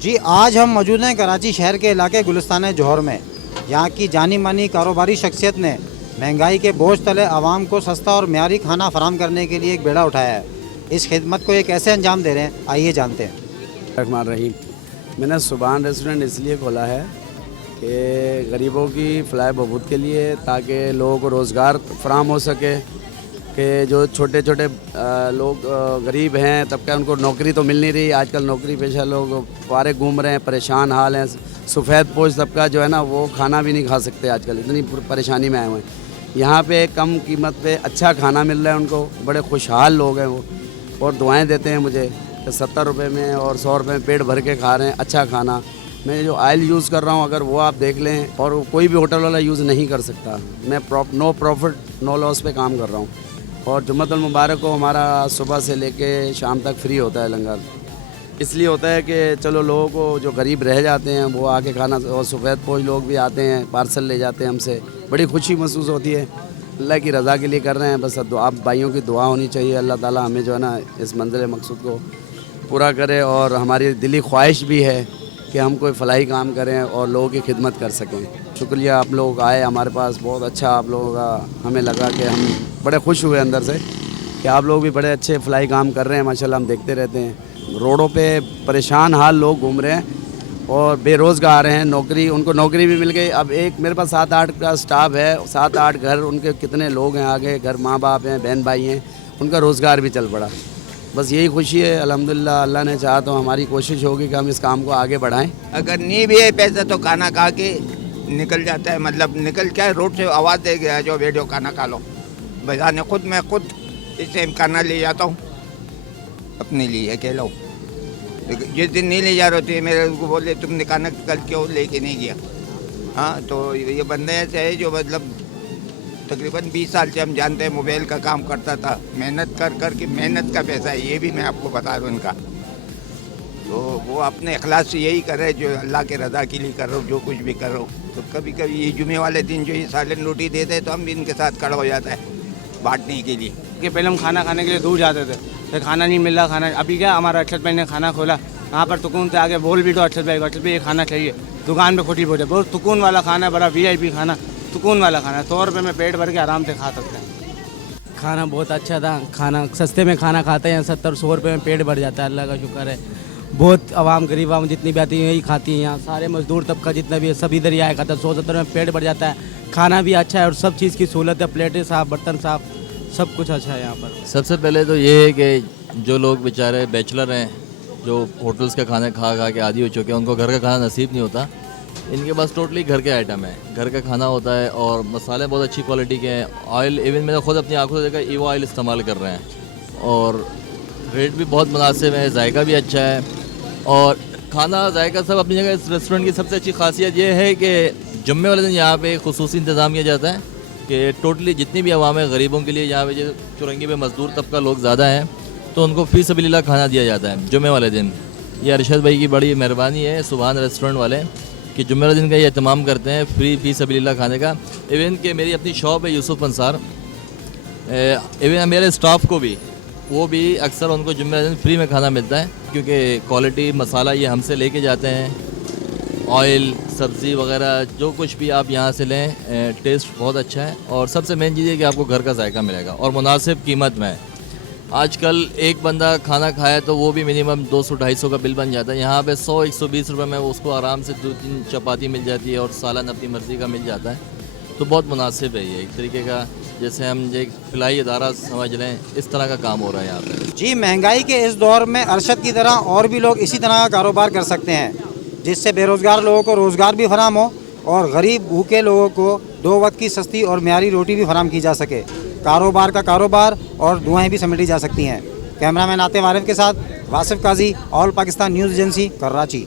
जी आज हम मौजूद हैं कराची शहर के इलाके गुलिस्तान जौहर में। यहाँ की जानी मानी कारोबारी शख्सियत ने महंगाई के बोझ तले आवाम को सस्ता और म्यारी खाना फराहम करने के लिए एक बेड़ा उठाया है। इस खिदमत को ये कैसे अंजाम दे रहे हैं, आइए जानते हैं। रहमान रहीम। मैंने सुभान रेस्टोरेंट इसलिए खोला है कि गरीबों की फलाह बहबूद के लिए, ताकि लोगों को रोज़गार फराहम हो सके कि जो छोटे छोटे लोग गरीब हैं तबका, उनको नौकरी तो मिल नहीं रही। आजकल नौकरी पेशा लोग पारे घूम रहे हैं, परेशान हाल हैं। सफ़ेद पोश तबका जो है ना, वो खाना भी नहीं खा सकते आजकल, इतनी परेशानी में आए हुए हैं। यहाँ पे कम कीमत पे अच्छा खाना मिल रहा है उनको, बड़े खुशहाल लोग हैं वो, और दुआएं देते हैं मुझे कि 70 रुपये में और 100 रुपये में पेट भर के खा रहे हैं अच्छा खाना। मैं जो ऑयल यूज़ कर रहा हूँ, अगर वो आप देख लें, और कोई भी होटल वाला यूज़ नहीं कर सकता। मैं नो प्रॉफिट नो लॉस पे काम कर रहा हूँ। और जुम्मतुल मुबारक को हमारा सुबह से लेके शाम तक फ्री होता है लंगर। इसलिए होता है कि चलो लोगों को जो गरीब रह जाते हैं वो आके खाना, और सफ़ेद पोश लोग भी आते हैं, पार्सल ले जाते हैं हमसे, बड़ी खुशी महसूस होती है। अल्लाह की रज़ा के लिए कर रहे हैं, बस आप भाइयों की दुआ होनी चाहिए। अल्लाह ताला हमें जो है ना इस मंजिल मकसूद को पूरा करे, और हमारी दिली ख्वाहिश भी है कि हम कोई फलाही काम करें और लोगों की खिदमत कर सकें। शुक्रिया, आप लोग आए हमारे पास, बहुत अच्छा आप लोगों का हमें लगा कि हम बड़े खुश हुए अंदर से कि आप लोग भी बड़े अच्छे फलाही काम कर रहे हैं। माशाल्लाह हम देखते रहते हैं, रोडों पे परेशान हाल लोग घूम रहे हैं और बेरोज़गार हैं। नौकरी, उनको नौकरी भी मिल गई। अब एक मेरे पास 7-8 का स्टाफ है, 7-8 घर, उनके कितने लोग हैं आगे, घर माँ बाप हैं, बहन भाई हैं, उनका रोज़गार भी चल पड़ा। बस यही खुशी है अल्हम्दुलिल्लाह। अल्लाह ने चाहा तो हमारी कोशिश होगी कि हम इस काम को आगे बढ़ाएं। अगर नहीं भी है पैसा तो खाना खा के निकल जाता है, मतलब निकल क्या है, रोड से आवाज़ दे गया जो बैठो खाना खा लो। बजाने मैं खुद इससे खाना ले जाता हूँ अपने लिए अकेला हूँ। जिस दिन नहीं ले जा रहे थे मेरे को बोले तुमने खाना कल क्यों लेके नहीं गया। हाँ, तो ये बंदे ऐसे है जो मतलब तकरीबन 20 साल से हम जानते हैं, मोबाइल का काम करता था, मेहनत कर के मेहनत का पैसा है, ये भी मैं आपको बता दूँ इनका। तो वो अपने इखलास से यही कर रहे जो अल्लाह के रज़ा के लिए कर रहा हूँ, जो कुछ भी कर रहा हूँ। तो कभी कभी ये जुमे वाले दिन जो ये सालन रोटी देते हैं तो हम भी इनके साथ खड़ा हो जाता है बांटने के लिए। कि पहले हम खाना खाने के लिए दूर जाते थे, तो खाना नहीं मिल रहा खाना। अभी क्या हमारा अरशद भाई ने खाना खोला, वहाँ पर सुकून से आगे बोल भी दो अरशद भाई ये खाना चाहिए, दुकान पे खुटी बोले बहुत सुकून वाला खाना, बड़ा VIP खाना, सुकून वाला खाना। 100 रुपये में पेट भर के आराम से खा सकते हैं। खाना बहुत अच्छा था, खाना सस्ते में खाना खाते हैं, 70-100 रुपये में पेट भर जाता है, अल्लाह का शुक्र है। बहुत आवाम गरीब आवाम जितनी भी आती है यही खाती हैं यहाँ, सारे मजदूर तबका जितना भी है सब इधर ही आया खाता है। 100-70 में पेट भर जाता है, खाना भी अच्छा है और सब चीज़ की सहूलत है, प्लेटें साफ, बर्तन साफ, सब कुछ अच्छा है यहाँ पर। सबसे पहले तो ये है कि जो लोग बेचारे बैचलर हैं, जो होटल्स का खाना खा खा के आदी हो चुके हैं, उनको घर का खाना नसीब नहीं होता। इनके पास टोटली घर के आइटम है, घर का खाना होता है, और मसाले बहुत अच्छी क्वालिटी के हैं। ऑयल इवन मैंने खुद अपनी आंखों से देखा, ईवो ऑयल इस्तेमाल कर रहे हैं, और रेट भी बहुत मुनासिब है, जायका भी अच्छा है, और खाना जायका सब अपनी जगह। इस रेस्टोरेंट की सबसे अच्छी खासियत ये है कि जुम्मे वाले दिन यहाँ पे खुसूसी इंतज़ाम किया जाता है कि टोटली जितनी भी अवाम है गरीबों के लिए, यहाँ पे जो चुरंगी पे मजदूर तबका लोग ज़्यादा हैं, तो उनको फ़ी सबीलिल्लाह खाना दिया जाता है जुम्मे वाले दिन। ये अरशद भाई की बड़ी मेहरबानी है, सुभान रेस्टोरेंट वाले, कि जुम्मे वाले दिन का ये एहतमाम करते हैं फ़ी सबीलिल्लाह खाने का। इवन कि मेरी अपनी शॉप है यूसुफ अंसार, इवन मेरे स्टाफ को भी, वो भी अक्सर उनको जुम्मे वाले दिन फ्री में खाना मिलता है, क्योंकि क्वालिटी मसाला ये हमसे लेके जाते हैं। ऑयल, सब्ज़ी वगैरह जो कुछ भी आप यहाँ से लें, टेस्ट बहुत अच्छा है, और सबसे मेन चीज़ है कि आपको घर का जायका मिलेगा और मुनासिब कीमत में। आजकल एक बंदा खाना खाए तो वो भी मिनिमम 200-250 का बिल बन जाता है। यहाँ पे 100-120 रुपये में उसको आराम से 2-3 चपाती मिल जाती है, और सालन अपनी मर्ज़ी का मिल जाता है। तो बहुत मुनासिब है ये, एक तरीके का जैसे हम एक फलाही अदारा समझ लें, इस तरह का काम हो रहा है यहाँ पे। जी महंगाई के इस दौर में अरशद की तरह और भी लोग इसी तरह का कारोबार कर सकते हैं, जिससे बेरोज़गार लोगों को रोज़गार भी फराम हो और गरीब भूखे लोगों को 2 वक्त की सस्ती और म्यारी रोटी भी फराम की जा सके। कारोबार का कारोबार और दुआएं भी समेटी जा सकती हैं। कैमरामैन आतिफ आरिफ के साथ Wasif Kazi, all Pakistan news agency, Karachi.